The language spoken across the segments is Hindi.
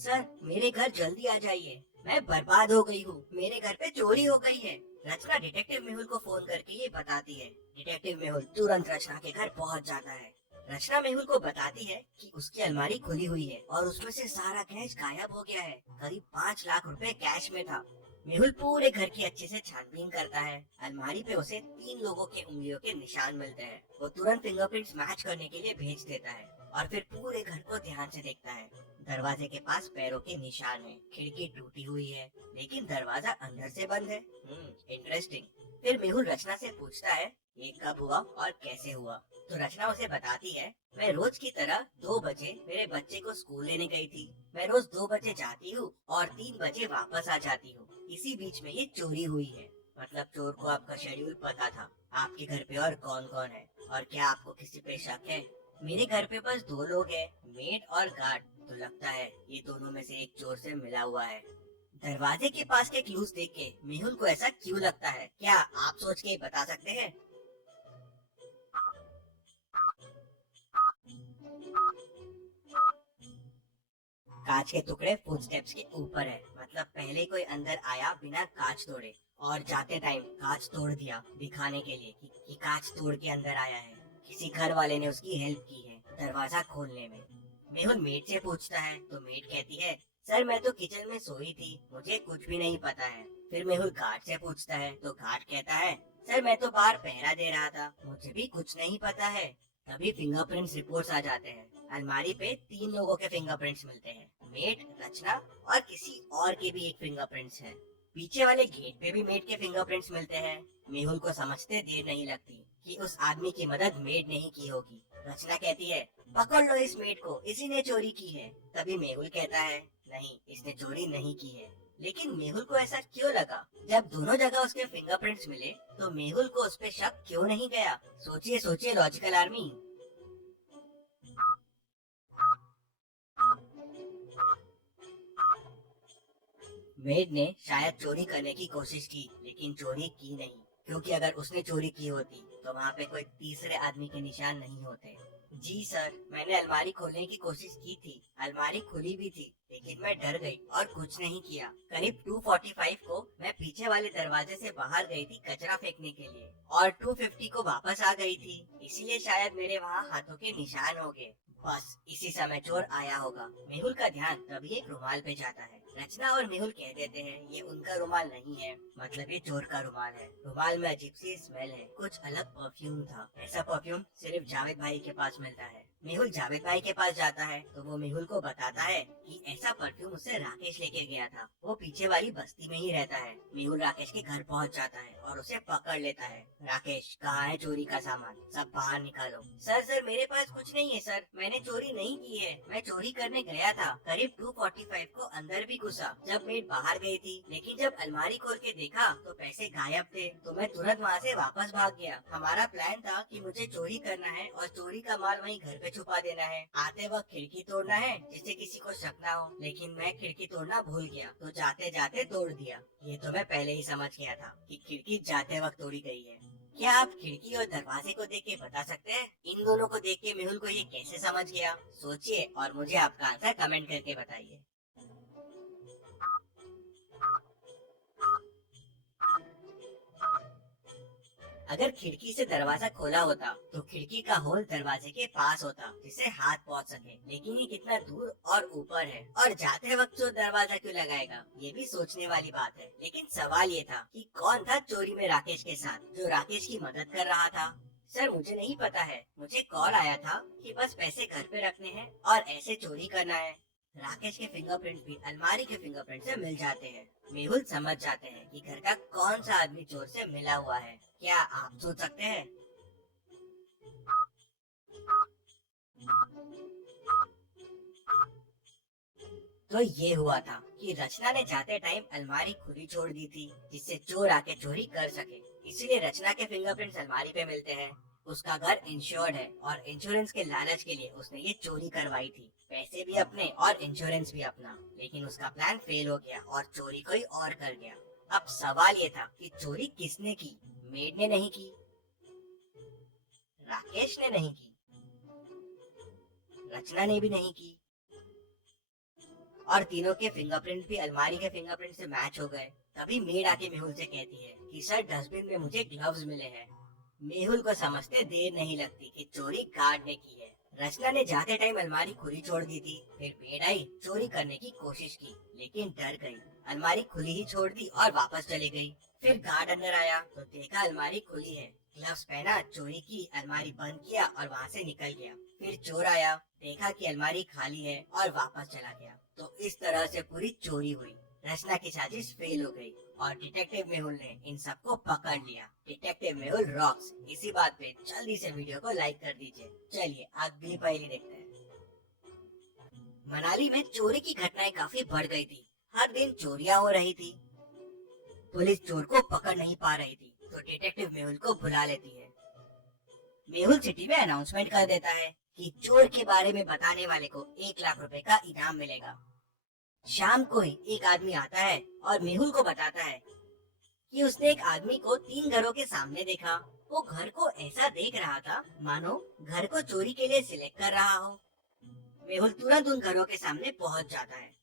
सर मेरे घर जल्दी आ जाइए, मैं बर्बाद हो गई हूँ, मेरे घर पे चोरी हो गई है। रचना डिटेक्टिव मेहुल को फोन करके ये बताती है। डिटेक्टिव मेहुल तुरंत रचना के घर पहुँच जाता है। रचना मेहुल को बताती है कि उसकी अलमारी खुली हुई है और उसमें से सारा कैश गायब हो गया है। करीब 5 लाख रुपए कैश में था। मेहुल पूरे घर की अच्छे से छानबीन करता है। अलमारी पे उसे 3 लोगों के उंगलियों के निशान मिलते हैं। वो तुरंत फिंगरप्रिंट्स मैच करने के लिए भेज देता है और फिर पूरे घर को ध्यान से देखता है। दरवाजे के पास पैरों के निशान है, खिड़की टूटी हुई है, लेकिन दरवाजा अंदर से बंद है। इंटरेस्टिंग। फिर मेहुल रचना से पूछता है ये कब हुआ और कैसे हुआ। तो रचना उसे बताती है, मैं रोज की तरह 2 बजे मेरे बच्चे को स्कूल लेने गई थी। मैं रोज 2 बजे जाती हूँ और 3 बजे वापस आ जाती हूँ। इसी बीच में ये चोरी हुई है। मतलब चोर को आपका शेड्यूल पता था। आपके घर पे और कौन कौन है और क्या आपको किसी पे शक है? मेरे घर पे बस 2 लोग हैं, मेड और गार्ड। तो लगता है ये दोनों में से एक चोर से मिला हुआ है। दरवाजे के पास के क्लूज देख के मेहुल को ऐसा क्यों लगता है, क्या आप सोच के बता सकते हैं? कांच के टुकड़े फुटस्टेप्स के ऊपर है, मतलब पहले कोई अंदर आया बिना कांच तोड़े और जाते टाइम कांच तोड़ दिया दिखाने के लिए कि कांच तोड़ के अंदर आया है। किसी घर वाले ने उसकी हेल्प की है दरवाजा खोलने में। मेहुल मेड से पूछता है तो मेड कहती है, सर मैं तो किचन में सोई थी, मुझे कुछ भी नहीं पता है। फिर मेहुल गार्ड से पूछता है तो गार्ड कहता है, सर मैं तो बाहर पहरा दे रहा था, मुझे भी कुछ नहीं पता है। तभी फिंगरप्रिंट्स रिपोर्ट्स आ जाते हैं। अलमारी पे 3 लोगों के फिंगरप्रिंट्स मिलते हैं, मेट, रचना और किसी और के भी एक फिंगरप्रिंट्स है। पीछे वाले गेट पे भी मेट के फिंगरप्रिंट्स मिलते हैं। मेहुल को समझते देर नहीं लगती कि उस आदमी की मदद मेट ने ही की होगी। रचना कहती है, पकड़ लो इस मेट को, इसी ने चोरी की है। तभी मेहुल कहता है, नहीं इसने चोरी नहीं की है। लेकिन मेहुल को ऐसा क्यों लगा? जब दोनों जगह उसके फिंगरप्रिंट्स मिले तो मेहुल को उस पे शक क्यों नहीं गया? सोचिए सोचिए लॉजिकल आर्मी। मेड ने शायद चोरी करने की कोशिश की, लेकिन चोरी की नहीं, क्योंकि अगर उसने चोरी की होती तो वहाँ पे कोई तीसरे आदमी के निशान नहीं होते। जी सर, मैंने अलमारी खोलने की कोशिश की थी, अलमारी खुली भी थी, लेकिन मैं डर गई और कुछ नहीं किया। करीब 2:45 को मैं पीछे वाले दरवाजे से बाहर गई थी कचरा फेंकने के लिए और 2:50 को वापस आ गई थी, इसीलिए शायद मेरे वहाँ हाथों के निशान हो गए। बस इसी समय चोर आया होगा। मेहुल का ध्यान तभी एक रुमाल पे जाता है। रचना और मेहुल कह देते हैं ये उनका रुमाल नहीं है, मतलब ये चोर का रुमाल है। रुमाल में अजीब सी स्मेल है, कुछ अलग परफ्यूम था। ऐसा परफ्यूम सिर्फ जावेद भाई के पास मिलता है। मेहुल जावेद भाई के पास जाता है तो वो मेहुल को बताता है कि ऐसा परफ्यूम उससे राकेश लेके गया था, वो पीछे वाली बस्ती में ही रहता है। मेहुल राकेश के घर पहुंच जाता है और उसे पकड़ लेता है। राकेश, कहाँ है चोरी का सामान, सब बाहर निकालो। सर मेरे पास कुछ नहीं है सर, मैंने चोरी नहीं की है, मैं चोरी करने गया था। करीब 2:45 को अंदर भी घुसा जब मेट बाहर गई थी, लेकिन जब अलमारी खोल के देखा तो पैसे गायब थे, तो मैं तुरंत वहाँ से वापस भाग गया। हमारा प्लान था कि मुझे चोरी करना है और चोरी का माल वहीं घर पे छुपा देना है, आते वक्त खिड़की तोड़ना है जिससे किसी को शक ना हो, लेकिन मैं खिड़की तोड़ना भूल गया तो जाते जाते तोड़ दिया। ये तो मैं पहले ही समझ गया था कि खिड़की जाते वक्त तोड़ी गई है। क्या आप खिड़की और दरवाजे को देख के बता सकते हैं इन दोनों को देख के मेहुल को ये कैसे समझ गया? सोचिए और मुझे आपका आंसर कमेंट करके बताइए। अगर खिड़की से दरवाजा खोला होता तो खिड़की का होल दरवाजे के पास होता जिससे हाथ पहुंच सके, लेकिन ये कितना दूर और ऊपर है और जाते वक्त जो दरवाजा क्यों लगाएगा, ये भी सोचने वाली बात है। लेकिन सवाल ये था कि कौन था चोरी में राकेश के साथ जो राकेश की मदद कर रहा था? सर मुझे नहीं पता है, मुझे कॉल आया था कि बस पैसे घर पे रखने हैं और ऐसे चोरी करना है। राकेश के फिंगरप्रिंट भी अलमारी के फिंगरप्रिंट से मिल जाते हैं। मेहुल समझ जाते हैं कि घर का कौन सा आदमी चोर से मिला हुआ है। क्या आप सोच सकते हैं? तो ये हुआ था कि रचना ने जाते टाइम अलमारी खुली छोड़ दी थी जिससे चोर आके चोरी कर सके। इसीलिए रचना के फिंगरप्रिंट्स अलमारी पे मिलते हैं। उसका घर इंश्योर्ड है और इंश्योरेंस के लालच के लिए उसने ये चोरी करवाई थी, पैसे भी अपने और इंश्योरेंस भी अपना। लेकिन उसका प्लान फेल हो गया और चोरी कोई और कर गया। अब सवाल ये था कि चोरी किसने की? मेड ने नहीं की, राकेश ने नहीं की, रचना ने भी नहीं की, और तीनों के फिंगरप्रिंट भी अलमारी के फिंगरप्रिंट से मैच हो गए। तभी मेड आके मेहुल से कहती है कि सर डस्टबिन में मुझे ग्लव्स मिले हैं। मेहुल को समझते देर नहीं लगती कि चोरी गार्ड ने की है। रचना ने जाते टाइम अलमारी खुली छोड़ दी थी। फिर मेड आई, चोरी करने की कोशिश की लेकिन डर गई। अलमारी खुली ही छोड़ दी और वापस चली गई। फिर गार्ड अंदर आया तो देखा अलमारी खुली है। ग्लव्स पहना, चोरी की, अलमारी बंद किया और वहाँ से निकल गया। फिर चोर आया, देखा कि अलमारी खाली है और वापस चला गया। तो इस तरह से पूरी चोरी हुई। रचना की साजिश फेल हो गई और डिटेक्टिव मेहुल ने इन सबको पकड़ लिया। Detective Mehul rocks. इसी बात पे जल्दी से वीडियो को लाइक कर दीजिए। चलिए अगली पहेली देखते हैं। मनाली में चोरी की घटनाएं काफी बढ़ गई थी। हर दिन चोरियां हो रही थी। पुलिस चोर को पकड़ नहीं पा रही थी तो डिटेक्टिव मेहुल को बुला लेती है। मेहुल सिटी में अनाउंसमेंट कर देता है कि चोर के बारे में बताने वाले को 1 लाख रुपए का इनाम मिलेगा। शाम को ही एक आदमी आता है और मेहुल को बताता है कि उसने एक आदमी को 3 घरों के सामने देखा। वो घर को ऐसा देख रहा था मानो घर को चोरी के लिए सिलेक्ट कर रहा हो। मेहुल तुरंत उन घरों के सामने पहुंच जाता है।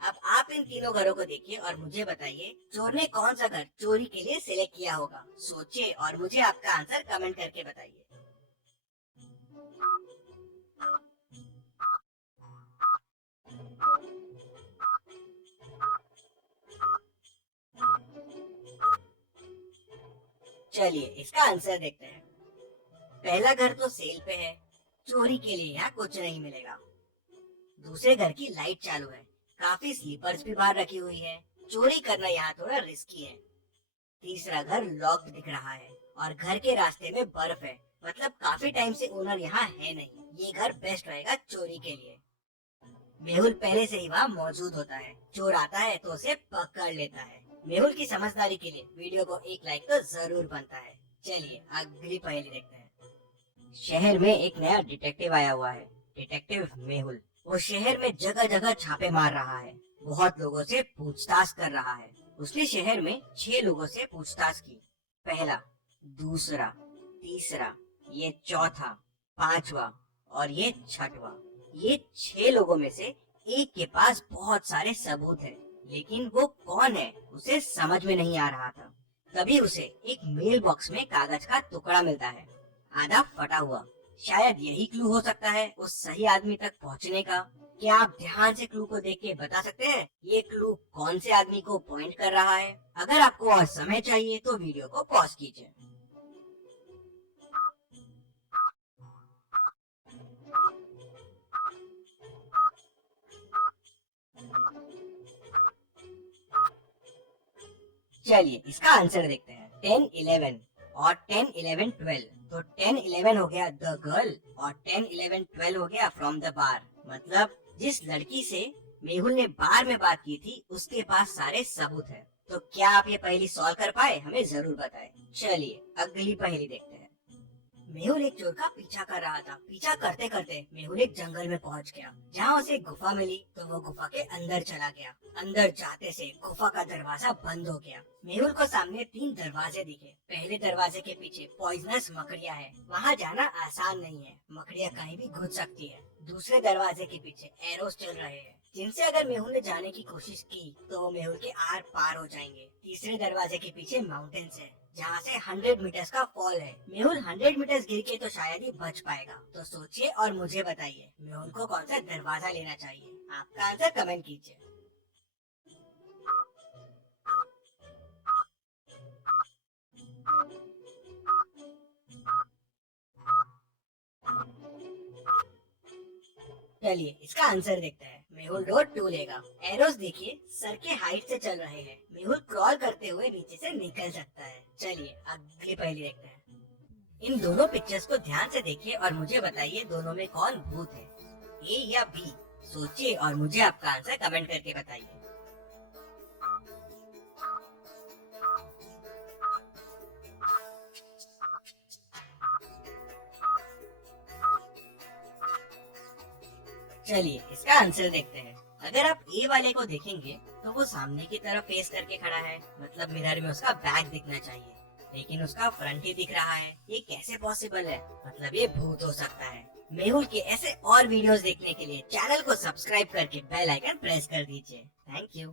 अब आप इन तीनों घरों को देखिए और मुझे बताइए चोर ने कौन सा घर चोरी के लिए सिलेक्ट किया होगा। सोचिए और मुझे आपका आंसर कमेंट करके बताइए। चलिए इसका आंसर देखते हैं। पहला घर तो सेल पे है, चोरी के लिए यहाँ कुछ नहीं मिलेगा। दूसरे घर की लाइट चालू है, काफी स्लीपर्स भी बाहर रखी हुई है, चोरी करना यहाँ थोड़ा रिस्की है। तीसरा घर लॉक्ड दिख रहा है और घर के रास्ते में बर्फ है, मतलब काफी टाइम से ओनर यहाँ है नहीं। ये घर बेस्ट रहेगा चोरी के लिए। मेहुल पहले से ही वहाँ मौजूद होता है। चोर आता है तो उसे पकड़ लेता है। मेहुल की समझदारी के लिए वीडियो को 1 लाइक तो जरूर बनता है। चलिए अगली पहेली देखते हैं। शहर में एक नया डिटेक्टिव आया हुआ है, डिटेक्टिव मेहुल। वो शहर में जगह जगह छापे मार रहा है, बहुत लोगों से पूछताछ कर रहा है। उसने शहर में 6 लोगों से पूछताछ की। पहला, दूसरा, तीसरा, ये चौथा, पांचवा और ये छठवा। ये 6 लोगों में से एक के पास बहुत सारे सबूत है, लेकिन वो कौन है उसे समझ में नहीं आ रहा था। तभी उसे एक मेल बॉक्स में कागज का टुकड़ा मिलता है, आधा फटा हुआ। शायद यही क्लू हो सकता है उस सही आदमी तक पहुंचने का। क्या आप ध्यान से क्लू को देख के बता सकते हैं ये क्लू कौन से आदमी को पॉइंट कर रहा है? अगर आपको और समय चाहिए तो वीडियो को पॉज कीजिए। चलिए इसका आंसर देखते हैं। 10, 11 और 10, 11, 12। तो 10, 11 हो गया द गर्ल और 10, 11, 12 हो गया फ्रॉम द बार। मतलब जिस लड़की से मेहुल ने बार में बात की थी उसके पास सारे सबूत है। तो क्या आप ये पहेली सॉल्व कर पाए? हमें जरूर बताएं। चलिए अगली पहेली देखते हैं। मेहुल एक चोर का पीछा कर रहा था। पीछा करते करते मेहुल एक जंगल में पहुंच गया, जहाँ उसे एक गुफा मिली। तो वो गुफा के अंदर चला गया। अंदर जाते से गुफा का दरवाजा बंद हो गया। मेहुल को सामने 3 दरवाजे दिखे। पहले दरवाजे के पीछे पॉइजनस मकड़ियाँ है, वहाँ जाना आसान नहीं है, मकड़ियाँ कहीं भी घुस सकती है। दूसरे दरवाजे के पीछे एरोस चल रहे हैं, जिनसे अगर मेहुल ने जाने की कोशिश की तो वो मेहुल के आर पार हो जाएंगे। तीसरे दरवाजे के पीछे माउंटेन्स है, जहाँ से 100 मीटर्स का फॉल है। मेहुल 100 मीटर्स गिर के तो शायद ही बच पाएगा। तो सोचिए और मुझे बताइए मेहुल को कौन सा दरवाजा लेना चाहिए। आपका आंसर कमेंट कीजिए। चलिए इसका आंसर देखते हैं। मेहुल रोड 2 लेगा। एरोस देखिए सर के हाइट से चल रहे हैं। मेहुल क्रॉल करते हुए नीचे से निकल सकता है। चलिए अगली पहेली देखते हैं। इन दोनों पिक्चर्स को ध्यान से देखिए और मुझे बताइए दोनों में कौन भूत है, ए या बी। सोचिए और मुझे आपका आंसर कमेंट करके बताइए। चलिए इसका आंसर देखते हैं। अगर आप ए वाले को देखेंगे तो वो सामने की तरफ फेस करके खड़ा है, मतलब मिरर में उसका बैक दिखना चाहिए, लेकिन उसका फ्रंट ही दिख रहा है। ये कैसे पॉसिबल है? मतलब ये भूत हो सकता है। मेहुल के ऐसे और वीडियोस देखने के लिए चैनल को सब्सक्राइब करके बेल आइकन प्रेस कर दीजिए। Thank you.